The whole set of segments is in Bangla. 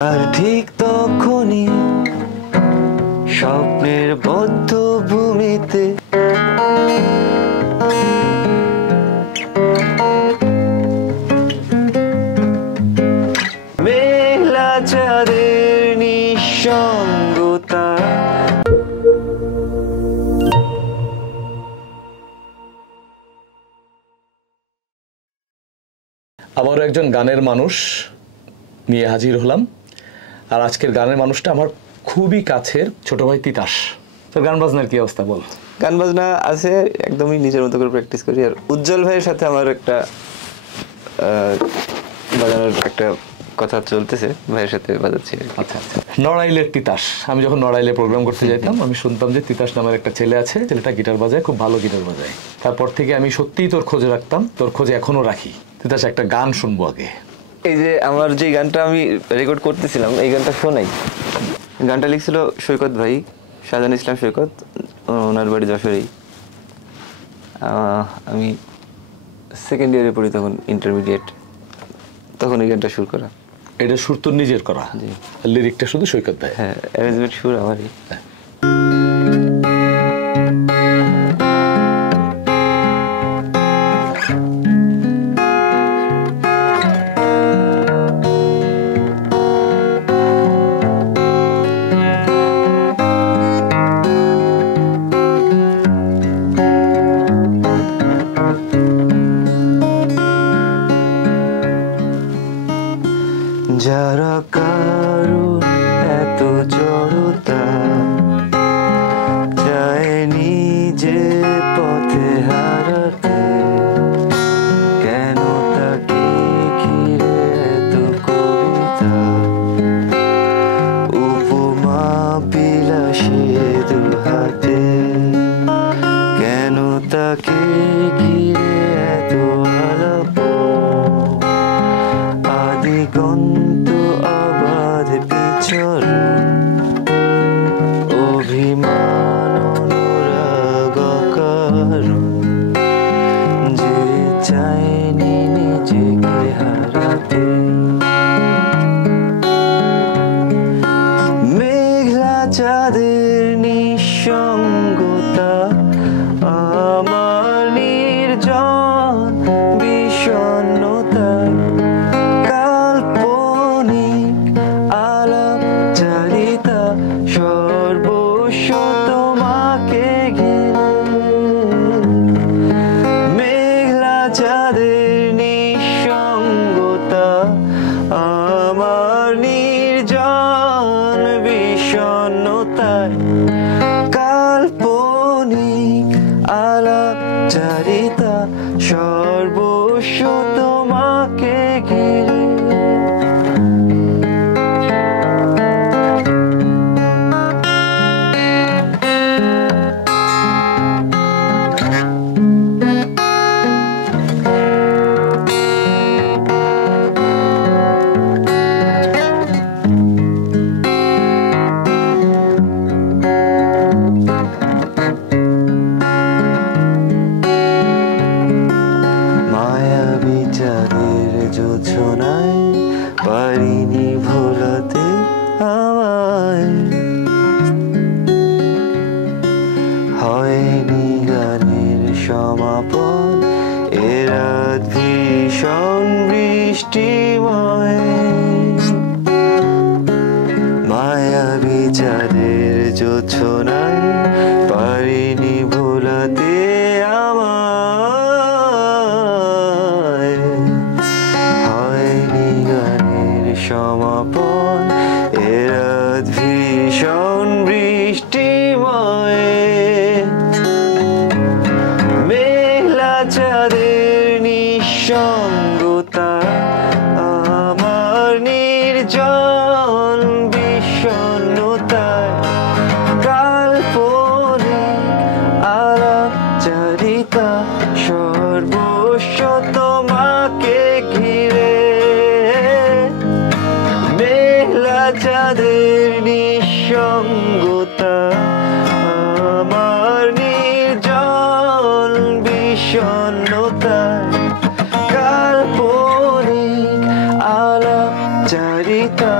আর ঠিক তখনই স্বপ্নের বদ্ধ ভূমিতে মেঘলা চাঁদের নিঃসঙ্গতা। আবারও একজন গানের মানুষ নিয়ে হাজির হলাম। আর আজকের গানের মানুষটা আমার খুবই কাছের ছোট ভাই তিতাস। তোর গান বাজনার কি অবস্থা বল? গান বাজনা আছে, একদমই নিজের মতো করে প্র্যাকটিস করি। আর উজ্জ্বল ভাইয়ের সাথে আমার একটা বাজানোর একটা কথা চলতেছে, ভাইয়ের সাথে বাজাচ্ছি। আচ্ছা আচ্ছা। নড়াইলের তিতাস। আমি যখন নড়াইলে প্রোগ্রাম করতে যেতাম আমি শুনতাম যে তিতাস নামের একটা ছেলে আছে, ছেলেটা গিটার বাজায়, খুব ভালো গিটার বাজায়। তারপর থেকে আমি সত্যিই তোর খোঁজে রাখতাম, তোর খোঁজে এখনো রাখি। তিতাস একটা গান শুনবো আগে। এই যে আমার যে গানটা আমি রেকর্ড করতেছিলাম, এই গানটা শোনাই। গানটা লিখছিল সৈকত ভাই, শাহজাহান ইসলাম সৈকত, ওনার বাড়ি যশোরেই। আমি সেকেন্ড ইয়ারে পড়ি তখন, ইন্টারমিডিয়েট, তখন এই গানটা সুর করা। এটা সুর তোর নিজের করা? জি। লিরিকটা শুধু সৈকত ভাই? হ্যাঁ, অ্যারেঞ্জমেন্ট সুর আমারই। যারা কারুর এত জড়তা চায়নি যে পথে হারাতে, কেন তাকে ঘিরে এত কবিতা, উপমা বিলাসে দুহাতে, কেন তাকে ঘিরে এত আলাপ, আদিগন্ত অবাধ বিচরণ, অভিমান অনুরাগ কারণ, যে চায়নি নিজেকে হারাতে। মেঘলা চাঁদের নিঃসঙ্গতা, আমার নির্জন বিষণ্ণতা, সর্বস্ব তোমাকে ঘিরে। মেঘলা চাঁদের নিঃসঙ্গতা, আমার নির্জন বিষণ্ণতায়, কাল্পনিক আলাপ চারিতা, সর্বস্ব তোমাকে ঘিরে। মায়াবী চাঁদের জোছনায় পারিনি ভোলাতে আমায়, হয়নি গানের সমাপন, এ রাত ভীষণ বৃষ্টিময়। মায়াবী চাঁদের জোছনায় পারিনি ভোলাতে আমায়, হয়নি গানের সমাপন, এ রাত ভীষণ বৃষ্টিময়। মেঘলা চাঁদের নিঃসঙ্গতা, আমার নির্জন বিষণ্ণতায়, কাল্পনিক আলাপ চারিতা, সর্বস্ব তোমাকে ঘিরে। মেঘলা চাঁদের নিঃসঙ্গতা, আমার নির্জন বিষণ্ণতায়, কাল্পনিক আলাপ চারিতা,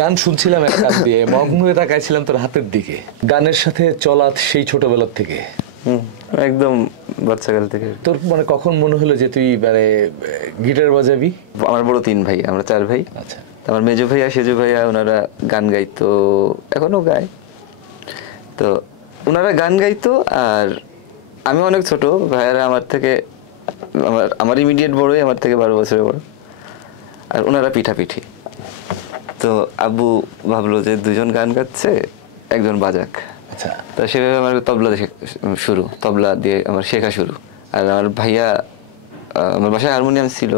গান শুনছিলাম এক কান দিয়ে, মগ্ন হয়ে তাকাইছিলাম তোর হাতের দিকে। গানের সাথে চলা সেই ছোটবেলার থেকে? একদম বাচ্চাকাল থেকে। তোর মানে কখন মনে হলো যে তুই মানে গিটার বাজাবি? আমার বড় 3 ভাই, আমরা 4 ভাই। আচ্ছা। আমার মেজো ভাইয়া সেজো ভাইয়া ওনারা গান গাইতো, এখনো গায়। তো ওনারা গান গাইতো, আর আমি অনেক ছোট, ভাইয়ারা আমার থেকে আমার ইমিডিয়েট বড়ই, আমার থেকে 12 বছরের বড়। আর ওনারা পিঠাপিঠি। তো আব্বু ভাবলো যে দুজন গান গাচ্ছে, একজন বাজাক। আচ্ছা। তো সেভাবে আমার তবলা তবলা দিয়ে আমার শেখা শুরু। আর আমার ভাইয়া, আমার বাসায় হারমোনিয়াম ছিল,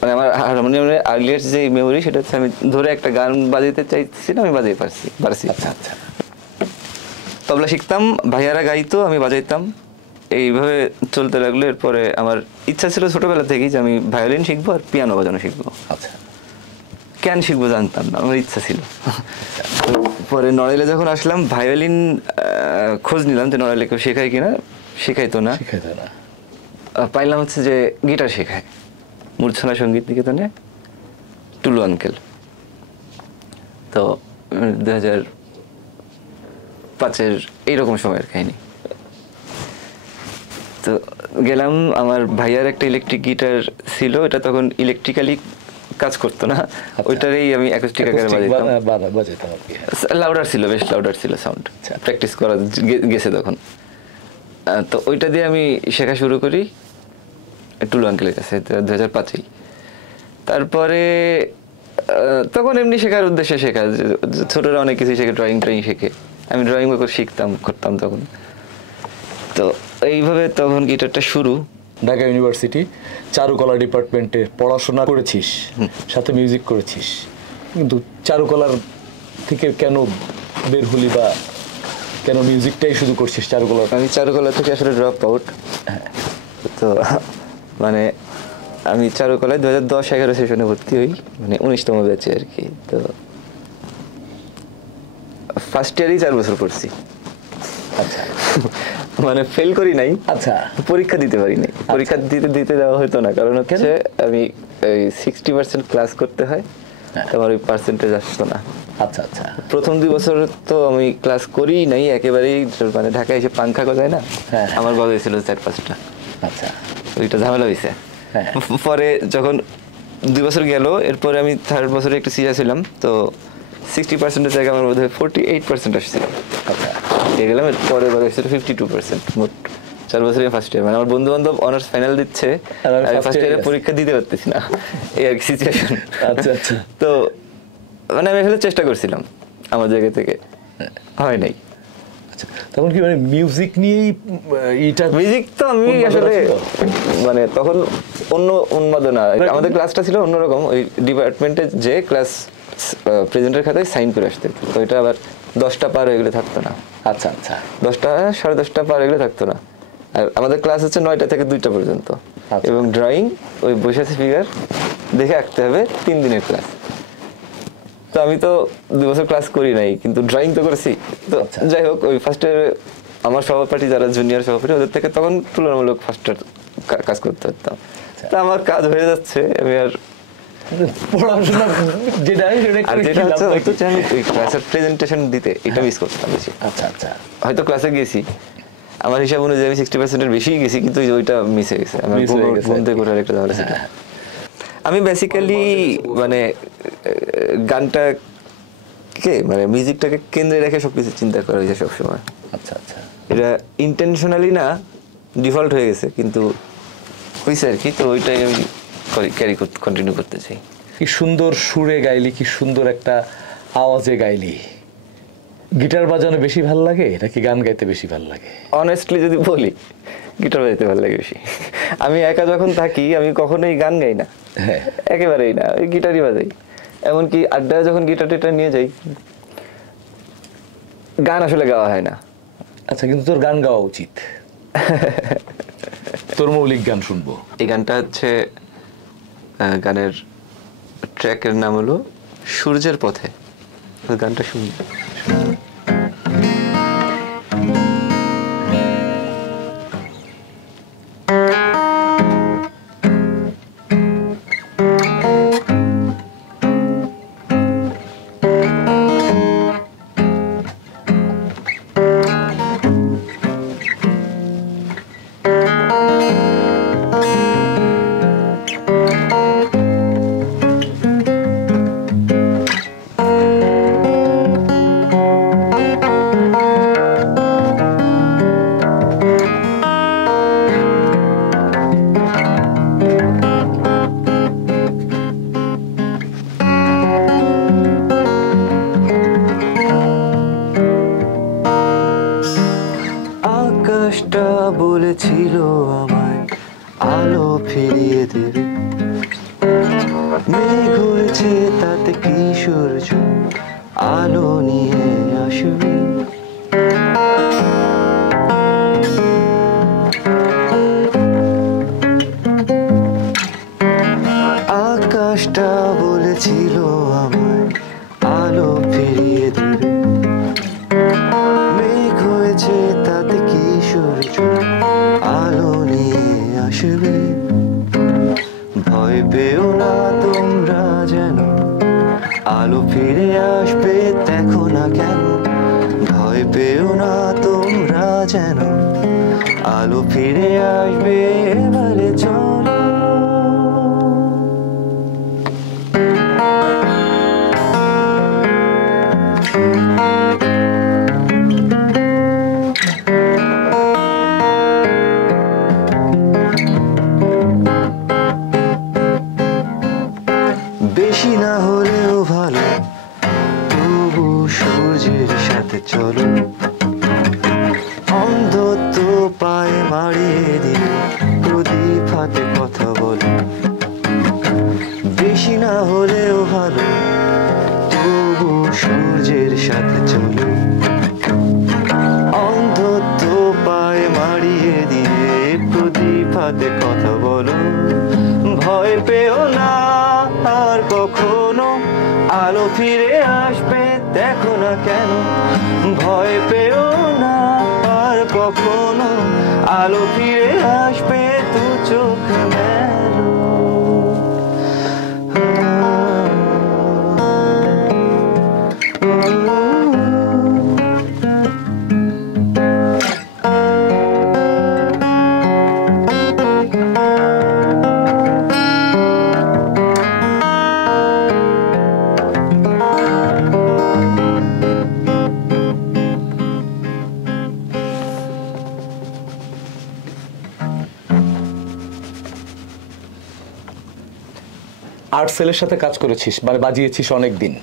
মানে আমার হারমোনিয়ামের আর্লিয়েস্ট যে মেমোরি সেটা হচ্ছে আমি ধরে একটা গান বাজাইতে চাইছিলাম, আমি বাজাই পারছি। আচ্ছা আচ্ছা। তবলা শিখতাম, ভাইয়ারা গাইতো, আমি বাজাইতাম, এইভাবে চলতে লাগলো। এরপরে আমার ইচ্ছা ছিল ছোটবেলা থেকেই যে আমি ভায়োলিন শিখবো আর পিয়ানো বাজানো শিখবো। আচ্ছা। কেন শিখবো জানতাম না, আমার ইচ্ছা ছিল। পরে নড়াইলে যখন আসলাম, ভায়োলিন খোঁজ নিলাম যে নড়াইলে কেউ শেখায় কিনা, শেখাইতো না। পাইলাম হচ্ছে যে গিটার শেখায় মূর্ছনা সঙ্গীত নিকেতনে, টুলু আঙ্কেল। তো 2005-এর এইরকম সময়ের কাহিনী। তো গেলাম, আমার ভাইয়ার একটা ইলেকট্রিক গিটার ছিল, এটা তখন ইলেকট্রিক্যালি কাজ করতো না, ওইটারই আমি অ্যাকোস্টিক আকারে বাজাইতাম। লাউডার ছিল, বেশ লাউডার ছিল সাউন্ড, প্র্যাকটিস করা গেছে তখন। তো ওইটা দিয়ে আমি শেখা শুরু করি টুলু আঙ্কেলের কাছে 2005-এই। তারপরে তখন এমনি শেখার উদ্দেশ্যে শেখা, ছোটরা অনেক কিছু শেখে, ড্রয়িং শেখে, আমি ড্রয়িং করতাম তখন। তো এইভাবে তখন গিটারটা শুরু। ঢাকা ইউনিভার্সিটি চারুকলা ডিপার্টমেন্টে পড়াশোনা করেছিস, সাথে মিউজিক করেছিস, কিন্তু চারুকলার থেকে কেন বের হলি বা কেন মিউজিকটাই শুধু করছিস? আমি চারুকলা থেকে আসলে ড্রপ আউট। তো মানে আমি চারুকলায় 2010-11 সেশনে ভর্তি হই, মানে 19তম ব্যাচে আর কি। তো ফার্স্ট ইয়ারই 4 বছর পড়ছি। আচ্ছা। মানে ফেল করি নাই। আচ্ছা। পরীক্ষা দিতে পারি নাই। পরীক্ষা দিতে দেওয়া হতো না, কারণ হচ্ছে আমি 60% ক্লাস করতে হয়, আমার ওই পার্সেন্টেজ আসতো না। আচ্ছা আচ্ছা। প্রথম 2 বছর তো আমি ক্লাস করি নাই একেবারেই, মানে ঢাকায় এসে পাংখা গজায় না, আমার গজাইছিল 4-5টা। আচ্ছা। ওইটা ঝামেলা হয়েছে। পরে যখন 2 বছর গেল, এরপরে আমি 3rd বছরে একটু সিরিয়াস ছিলাম, তো 60%-এর জায়গায় আমার বোধহয় 48% আসছিল। আচ্ছা। গেলাম, এরপরে হয়েছিল 52%। মোট 4 বছরে ফার্স্ট ইয়ার, মানে আমার বন্ধু বান্ধব অনার্স ফাইনাল দিচ্ছে, আমি ফার্স্ট ইয়ারে পরীক্ষা দিতে পারতেছি না, এই আর কি সিচুয়েশন। আচ্ছা আচ্ছা। তো মানে আমি আসলে চেষ্টা করছিলাম আমার জায়গা থেকে, হয় নাই। আচ্ছা, তখন কি মানে মিউজিক নিয়েই মিউজিক তো আমি আসলে মানে তখন অন্য উন্মাদনা, আমাদের ক্লাসটা ছিল অন্যরকম। ওই ডিপার্টমেন্টে যে ক্লাস প্রেজেন্টের খাতায় সাইন করে আসতে, তো এটা আবার 10টা পার হয়ে গেলে থাকতো না। আচ্ছা আচ্ছা। 10টা 10:30 পার হয়ে গেলে থাকতো না। আর আমাদের ক্লাস হচ্ছে 9টা থেকে 2টা পর্যন্ত, এবং ড্রয়িং ওই বসে আছে ফিগার দেখে আঁকতে হবে, 3 দিনের ক্লাস। তো আমি তো 2 বছর ক্লাস করি নাই, কিন্তু ড্রয়িং তো করেছি। তো যাই হোক, ওই ফার্স্ট ইয়ারে আমার সহপাঠী যারা জুনিয়র সহপাঠী, ওদের থেকে তখন তুলনামূলক ফার্স্ট ইয়ার কাজ করতে পারতাম। তা আমার কাজ হয়ে যাচ্ছে, আমি আর পড়াশোনা যেটা হচ্ছে আমি ওই ক্লাসের প্রেজেন্টেশন দিতে এটা মিস করতাম বেশি। আচ্ছা আচ্ছা। হয়তো ক্লাসে গেছি, আমার হিসাব অনুযায়ী আমি 60%-এর বেশি গেছি, কিন্তু ওইটা মিস হয়ে গেছে। আমার বন্ধু কোঠার একটা ঝামেলা ছিল। আমি বেসিক্যালি মানে গানটাকে, মানে মিউজিকটাকে কেন্দ্রে রেখে সবকিছু চিন্তা করা হয়েছে সবসময়। আচ্ছা আচ্ছা। এটা ইন্টেনশনালি না, ডিফল্ট হয়ে গেছে, কিন্তু হয়েছে আর কি। তো ওইটাই আমি কন্টিনিউ করতে চাই। কি সুন্দর সুরে গাইলি, কি সুন্দর একটা আওয়াজে গাইলি। গিটার বাজানো বেশি ভালো লাগে নাকি গান গাইতে বেশি ভালো লাগে? অনেস্টলি যদি বলি, গিটার বাজাতে ভালো লাগে বেশি। আমি একা যখন থাকি আমি কখনোই গান গাই না, একেবারেই না, ওই গিটারই বাজাই। এমনকি আড্ডায় যখন গিটার টিটার নিয়ে যাই, গান আসলে গাওয়া হয় না। আচ্ছা, কিন্তু তোর গান গাওয়া উচিত। তোর মৌলিক গান শুনবো। এই গানটা হচ্ছে, গানের ট্র্যাকের নাম হলো সূর্যের পথে। গানটা শুনি। তাতে কি সূর্য আলো নিয়ে আসবে। আকাশটা বলেছিল আমায় আলো ফিরিয়ে দেবে, মেঘ হয়েছে তাতে কি সূর্য আলো নিয়ে আসবে। ভয় পেও না তোমরা যেন আলো ফিরে আসবে, দেখো না কেন। ভয় পেও না তোমরা যেন আলো ফিরে আসবে, এবারে চলো। বেশি না হলেও ভালো, তবু সূর্যের সাথে চলো। অন্ধত্ব পায়ে মারিয়ে দিয়ে প্রদীপ হাতে কথা বলো। বেশি না হলেও ভালো, তবু সূর্যের সাথে চলো। অন্ধত্ব পায়ে মারিয়ে দিয়ে প্রদীপ হাতে কথা বলো। ভয় পেও না আর কখনো আলো ফিরে আসবে, দেখো না কেন। ভয় পেও না আর কখনো আলো ফিরে আসবে, দু চোখ মেলো। আর্টসেলের সাথে কাজ করেছিস, মানে বাজিয়েছিস অনেক দিন।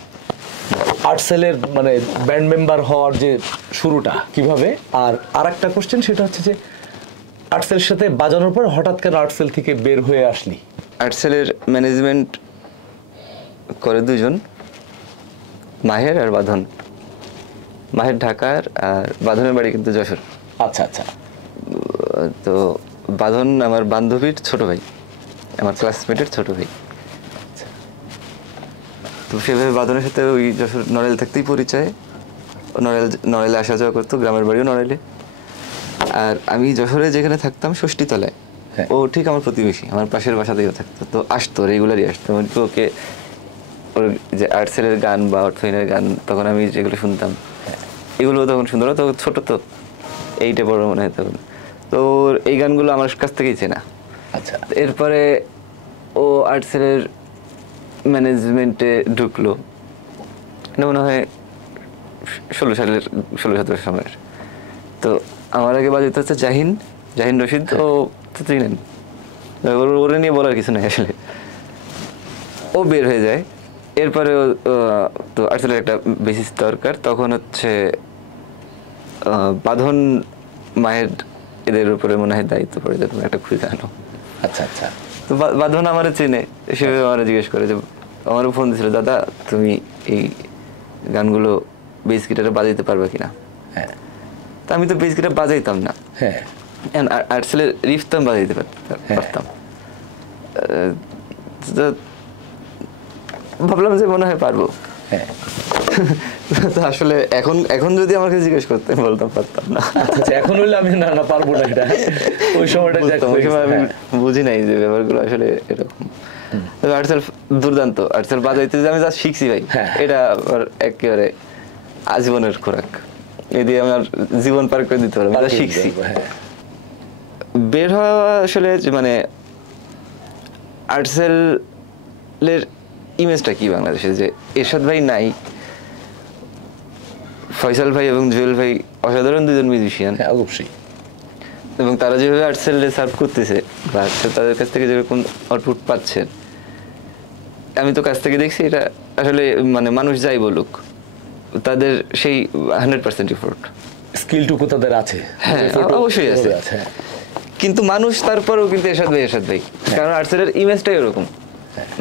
আর্টসেলের মানে ব্যান্ড মেম্বার হওয়ার যে শুরুটা কিভাবে, আর আরেকটা কোশ্চেন সেটা হচ্ছে যে আর্টসেলের সাথে বাজানোর পর হঠাৎ কেন আর্টসেল থেকে বের হয়ে আসলি? আর্টসেলের ম্যানেজমেন্ট করে দুজন, মাহের আর বাঁধন। মাহের ঢাকার আর বাঁধনের বাড়ি কিন্তু যশোর। আচ্ছা আচ্ছা। তো বাঁধন আমার বান্ধবীর ছোট ভাই, আমার ক্লাসমেটের ছোট ভাই। তো সেভাবে বাঁধনের সাথে ওই যশোর নড়াইল থাকতেই পরিচয়। নড়াইলে আসা যাওয়া করতো, গ্রামের বাড়িও নড়াইলে। আর আমি যশোরে যেখানে থাকতাম ষষ্ঠীতলায়, ও ঠিক আমার প্রতিবেশী, আমার পাশের বাসাতেও থাকতো। তো আসতো, রেগুলারই আসতো। এমনকি ওকে ওর যে আর্টসেলের গান বা অর্থহীনের গান তখন আমি যেগুলো শুনতাম, এগুলো তখন শুনতো না। তখন ছোটো তো, 8-এ বড় মনে হয় তখন। তো এই গানগুলো আমার কাছ থেকেই চেনা। আচ্ছা। এরপরে ও আর্টসেলের ম্যানেজমেন্টে ঢুকলো, এটা মনে হয় 16-17 সময়ের। তো আমার আগে বাজাতে হচ্ছে জাহিন রশিদ। ও তো চিনেন, ওরে নিয়ে বলার কিছু নেই আসলে। ও বের হয়ে যায়। এরপরে তো আর্টসেলের একটা বেসিস দরকার, তখন হচ্ছে বাঁধন মায়ের এদের উপরে মনে হয় দায়িত্ব পড়ে যায়, তুমি একটা খুঁজে আনো। আচ্ছা আচ্ছা। তো বাঁধন আমার চেনে, সেভাবে আমার জিজ্ঞেস করে যে, আমারও ফোন দিয়েছিল, দাদা তুমি এই গানগুলো বেস গিটারে বাজাইতে পারবে কিনা। হ্যাঁ। তা আমি তো বেস গিটার বাজাইতাম না। হ্যাঁ। আর্টসেলের রিফ তো আমি বাজাইতে পারতাম। ভাবলাম যে মনে হয় পারবো। হ্যাঁ। তো আসলে এখন যদি আমাকে জিজ্ঞেস করতে বলতাম পারতাম না। আচ্ছা, এখন হইলে আমি না পারবো না এটা। ওই সময়টা আমি বুঝি নাই যে ব্যাপারগুলো আসলে এরকম। আর্টসেল দুর্দান্ত, আর্টসেল বাজাইতে যে আমি যা শিখছি ভাই, এটা একেবারে আজীবনের খোরাক। এই দিয়ে আমার জীবন পার করে দিতে পারবো, যা শিখছি। বের হওয়া আসলে মানে আর্টসেলের ইমেজটা কি বাংলাদেশে, যে এরশাদ ভাই নাই, ফয়সাল ভাই এবং জুয়েল ভাই অসাধারণ দুজন মিউজিশিয়ান। অবশ্যই। এবং তারা যেভাবে আর্টসেলে সার্ভ করতেছে বা তাদের কাছ থেকে যেরকম আউটপুট পাচ্ছে, আমি তো কাছ থেকে দেখছি, এটা আসলে মানে মানুষ যাই বলুক, তাদের সেই 100% এফোর্ট, স্কিলটুকু তাদের আছে। হ্যাঁ অবশ্যই আছে। কিন্তু মানুষ তারপরেও কিন্তু এরশাদ ভাই, কারণ আর্টসেলের ইমেজটাই ওরকম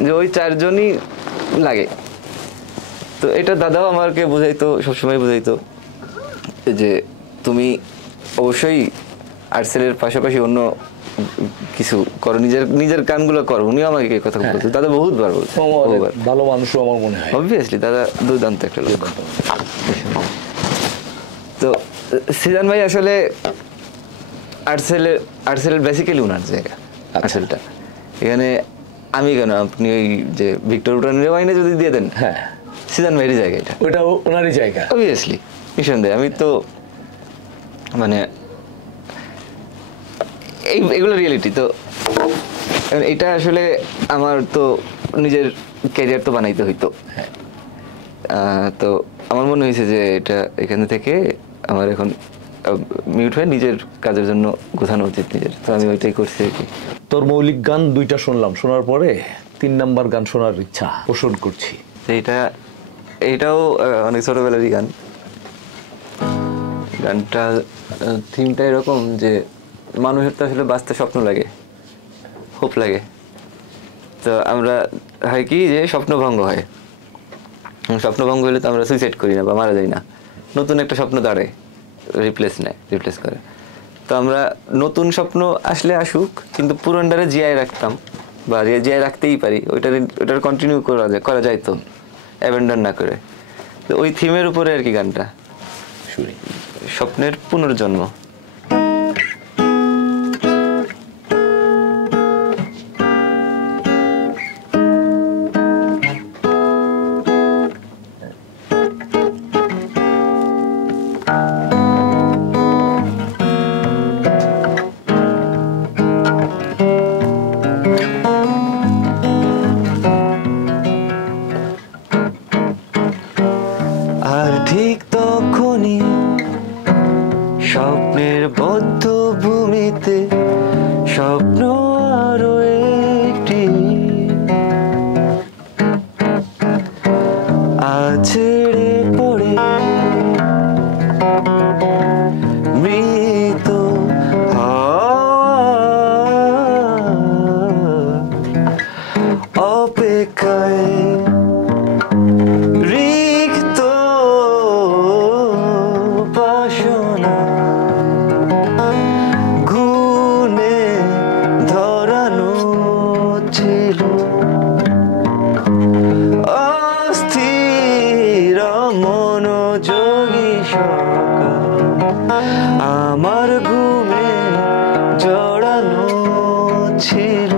যে ওই চারজনই লাগে। তো এটা দাদাও আমাকে বোঝাইতো, সবসময় বোঝাইতো যে তুমি অবশ্যই আর্টসেলের পাশাপাশি অন্য কিছু করো, নিজের কানগুলো করো। উনিও আমাকে এই কথা বলতো, দাদা বহুতবার বলছে। ভালো মানুষও আমার মনে হয়, অবভিয়াসলি দাদা দুর্দান্ত একটা লোক। তো সিজান ভাই আসলে আর্টসেলের বেসিক্যালি ওনার জায়গা আর্টসেলটা। এখানে আমি কেন, আপনি ওই যে ভিক্টর উটানের ওয়াইনে যদি দিয়ে দেন, হ্যাঁ সিজান ভাইয়েরই জায়গা, এটা ওটা ওনারই জায়গা অবভিয়াসলি, নিঃসন্দেহে। আমি তো মানে এগুলো রিয়েলিটি। তো এটা আসলে আমার তো নিজের ক্যারিয়ার তো বানাইতে হইতো। তো আমার মনে হয়েছে যে এটা এখানে থেকে আমার এখন মিউট হয়ে নিজের কাজের জন্য গোছানো উচিত নিজের। তো আমি ওইটাই করছি আর কি। তোর মৌলিক গান 2টা শুনলাম, শোনার পরে 3 নাম্বার গান শোনার ইচ্ছা পোষণ করছি। এইটাও অনেক ছোটবেলারই গান। গানটা থিমটা এরকম যে মানুষের তো আসলে বাঁচতে স্বপ্ন লাগে, হোপ লাগে। তো আমরা হয় কি যে স্বপ্নভঙ্গ হয়, স্বপ্নভঙ্গ হলে তো আমরা সুইসাইড করি না বা মারা যাই না, নতুন একটা স্বপ্ন দাঁড়ায়, রিপ্লেস করে। তো আমরা নতুন স্বপ্ন আসলে আসুক, কিন্তু পুরনটারে জিয়ায় রাখতাম বা জিয়ায় রাখতেই পারি, ওইটার কন্টিনিউ করা যায় তো, অ্যাবেন্ডন না করে। তো ওই থিমের উপরে আর কি গানটা, স্বপ্নের পুনর্জন্ম। আর ঠিক তখনই স্বপ্নের বদ্ধ ভূমিতে স্বপ্ন আরো একটি আছড়ে পড়ে মৃত অপেক্ষায় রিক্ত বাসনা গুনে ধরানো ছিল, অস্থির মনোযোগী সকাল আমার ঘুমে জড়ানো ছিল।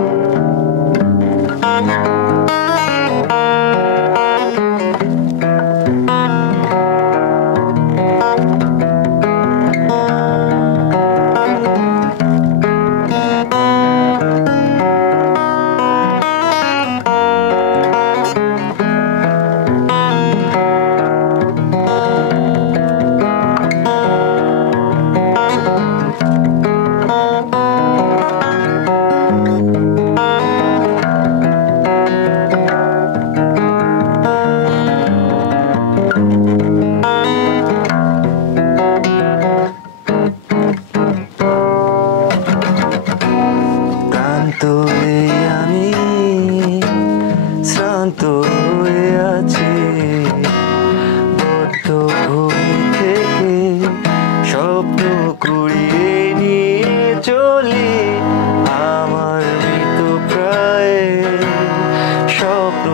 ক্লান্ত হয়ে আমি শ্রান্ত হয়ে আছি, বদ্ধ ভূমি থেকে স্বপ্ন কুড়িয়ে নিয়ে চলি আমার মৃত প্রায় স্বপ্ন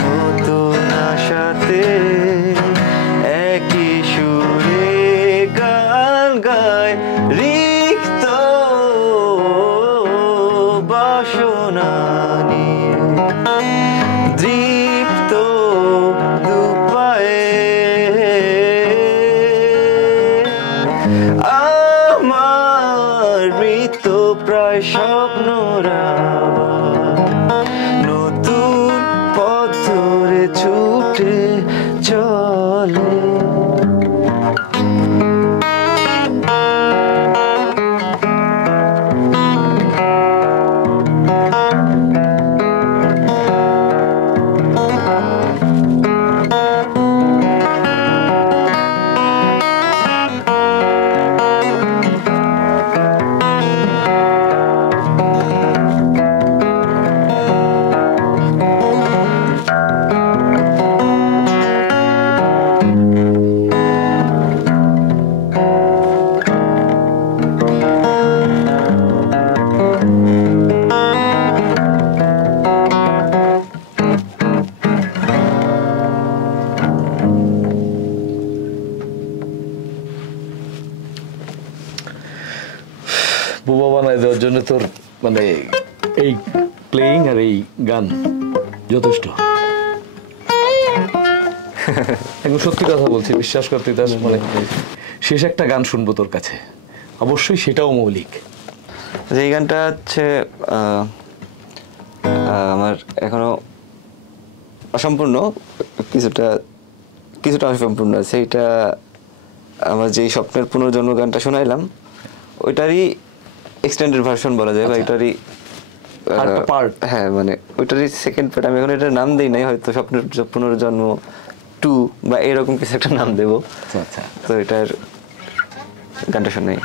নতুন আশাতে একই সুরে গান গায়, রিক্ত বাসনা নিয়ে দৃপ্ত দুপায়ে আমার মৃত প্রায় স্বপ্নরা নতুন পথ ধরে ছুটে চলে। মানে এই প্লেয়িং আর এই গান যথেষ্ট। একদম সত্যি কথা বলছি, বিশ্বাস করতে তিতাস, মানে শেষ একটা গান শুনবো তোর কাছে, অবশ্যই সেটাও মৌলিক। এই গানটা হচ্ছে আমার এখনো অসম্পূর্ণ, কিছুটা কিছুটা অসম্পূর্ণ আছে। এটা আমার যেই স্বপ্নের পুনর্জন্ম গানটা শোনাইলাম ওইটারই এক্সটেন্ডেড ভার্সন বলা যায়, বা এটারই পার্ট। হ্যাঁ, মানে ওইটারই সেকেন্ড পার্ট। আমি এখন এটার নাম দিই নাই, হয়তো স্বপ্নের পুনর্জন্ম 2 বা এরকম কিছু একটা নাম দেবো। আচ্ছা, তো এটার গানটা শোনাই।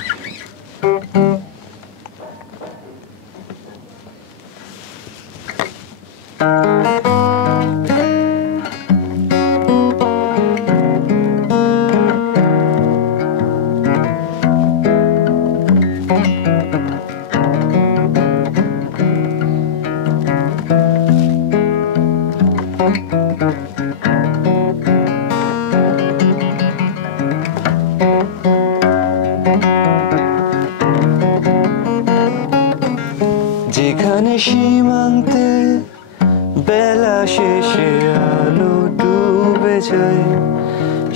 যেখানে সীমান্তে বেলা শেষে আলো ডুবে যায়,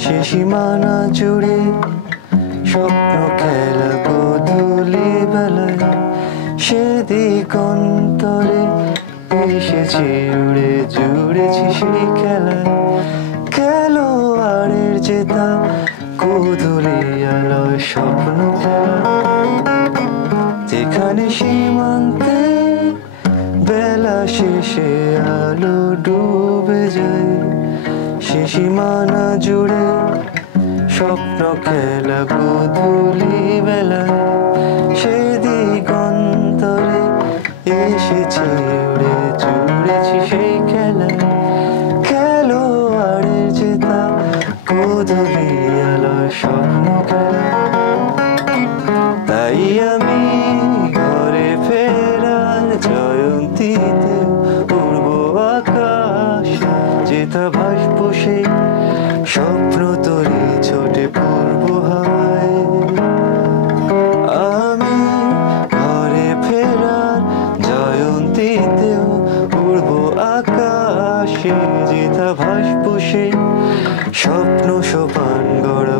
সে সীমানা জুড়ে স্বপ্ন খেলা গোধূলি বেলায়, সে দিগন্তরে এসেছি উড়ে জুড়েছি সেই খেলায়, খেলোয়াড়ের জেতা গোধূলি আলোয় স্বপ্ন খেলা। যেখানে সীমান্তে বেলা শেষে আলো ডুবে যায়, সে সীমানা জুড়ে স্বপ্ন খেলা গোধূলি বেলায়, সে দিগন্তরে এসেছি উড়ে জুড়েছি সেই খেলায়, খেলোয়াড়ের জেতা গোধূলি আলোয় স্বপ্ন খেলা। তাই আমি ঘরে ফেরার জয়ন্তীতে উড়ব আকাশ, যেটা ভাসবো সেই স্বপ্ন তরি ছোটে পূর্ব হাওয়ায়। আমি ঘরে ফেরার জয়ন্তীতেও উড়ব আকাশে, যেটা ভাসবো সেই স্বপ্ন সোপান গড়া